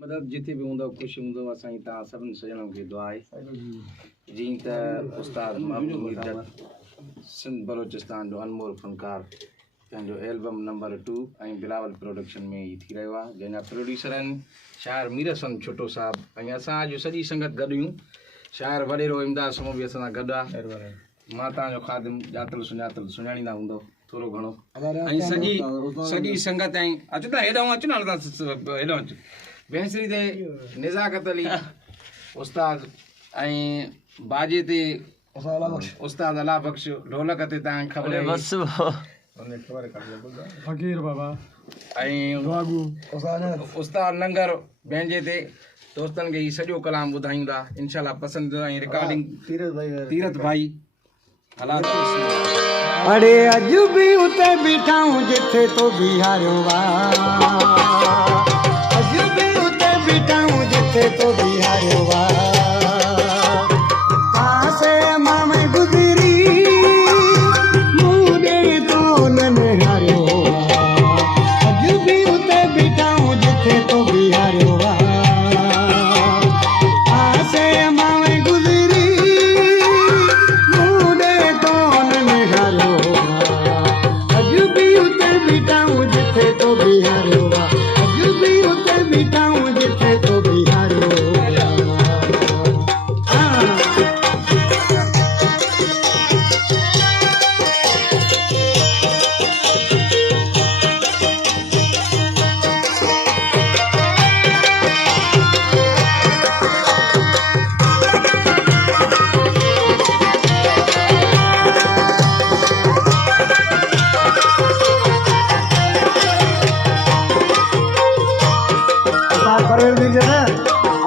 मदद जिथे भी हूंदो ख़ुशि हूंदो असांजी तव्हां सभिनी सॼणनि खे दुआ आहे जीअं त उस्ताद महबूब मीरजत सिंध बलोचिस्तान जो अनमोल फ़नकार पंहिंजो एल्बम नंबर 2 ऐं बिलावल प्रोडक्शन में ही थी रहियो आहे जंहिंजा प्रोड्यूसर आहिनि शाइर मीरसन छोटो साहिबु ऐं असां अॼु सॼी संगत गॾु आहियूं शाइर वॾेरो इमदाद समो बि असां सां गॾु आहे मां तव्हांजो ख़ादिम ॼातल सुञाणींदा हूंदो थोरो घणो ऐं सॼी संगत ऐं अचो त हेॾां अचो न हेॾां अचो बैंसरी ते निज़ाकत अली उस्ताद ऐं बाजे ते उस्ताद अला बख्श ढोलक ते तव्हांखे ख़बर आहे फकीर बाबा ऐं उस्ताद नंगर बैंजे ते दोस्तनि खे ही सॼो कलाम ॿुधाईंदा इंशाल्लाह पसंदि ऐं रिकॉर्डिंग तीरथ भाई हालात अरे अज भी उते बीठाऊं जिथे तो बिहारियो वा अज भी उते बीठाऊं जिथे तो बिहारियो वा पासे मामे गुजरी मुदे तो ननहारियो अज भी उते बीठाऊं जिथे तो बिहारियो वा पासे मामे गुजरी मुदे तो ननहारियो अज भी उते बीठाऊं जिथे तो बिहारियो वा अज भी उते बीठाऊं जिथे तो बिहारियो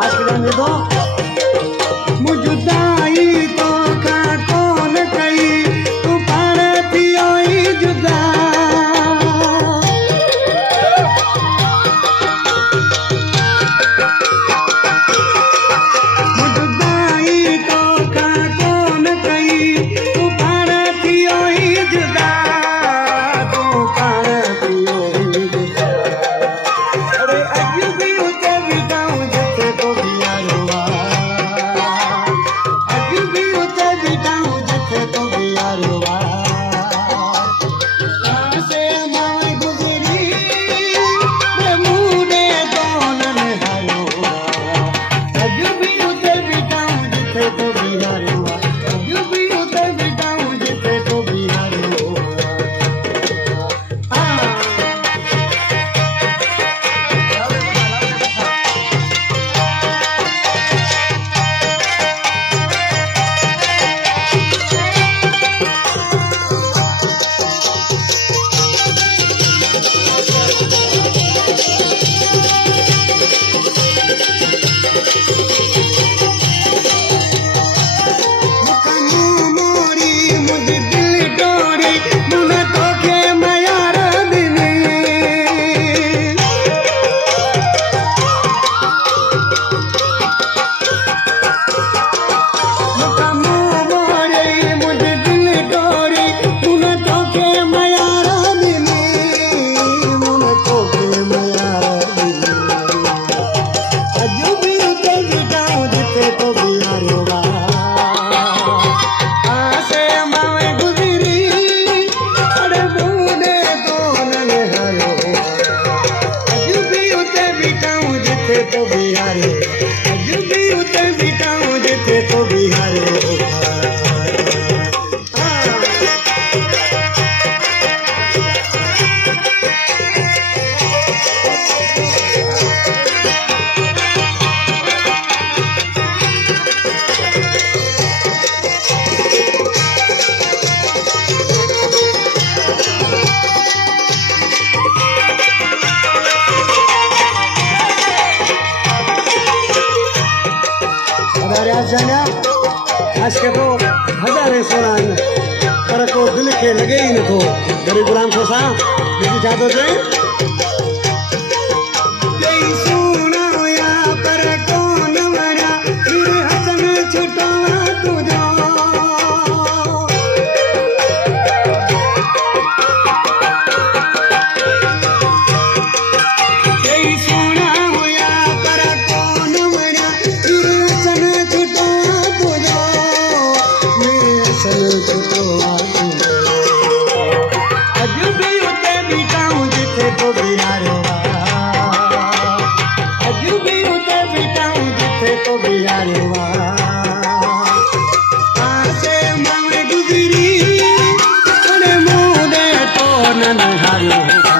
आज के दिन दो मुजुदाई तो का कौन कई तू पाण थियो ही जुदा मुजुदाई तो का कौन कई तू पाण थियो ही जुदा तू पाण थियो ही जुदा अरे अज भी उते बीठाऊं जिथे तो बिहारियो वा अज भी उते बीठाऊं जिथे तो बिहारियो वा पासे मावे गुजरी मुदे तो ननहारियो अज भी उते बीठाऊं जिथे तो बिहारियो वा अज भी उते बीठाऊं जिथे तो बिहारियो मोरी मुझे दिल डोरी मुना तोखे मयार दिने मोरी मुझे दिल डोरी मुना तोखे मयार दिने मुना तोखे मयार दिने अज भी उते बीठाऊं जिथे तो बिहारियो वा आसे मावे गुजरी अरे मुदे तो ननहारियो अज भी उते बीठाऊं जिथे तो बिहारियो अज भी उते बीठाऊं जिथे तो बिहारियो आज के तो हजारे सोना पर को दिल के लगे ही न थो गरीब गुलाम को सा बिजी जादो जे जय सोना या पर कौन मरा फिर हसन छुटा तुझो जय सोना या पर न हारियो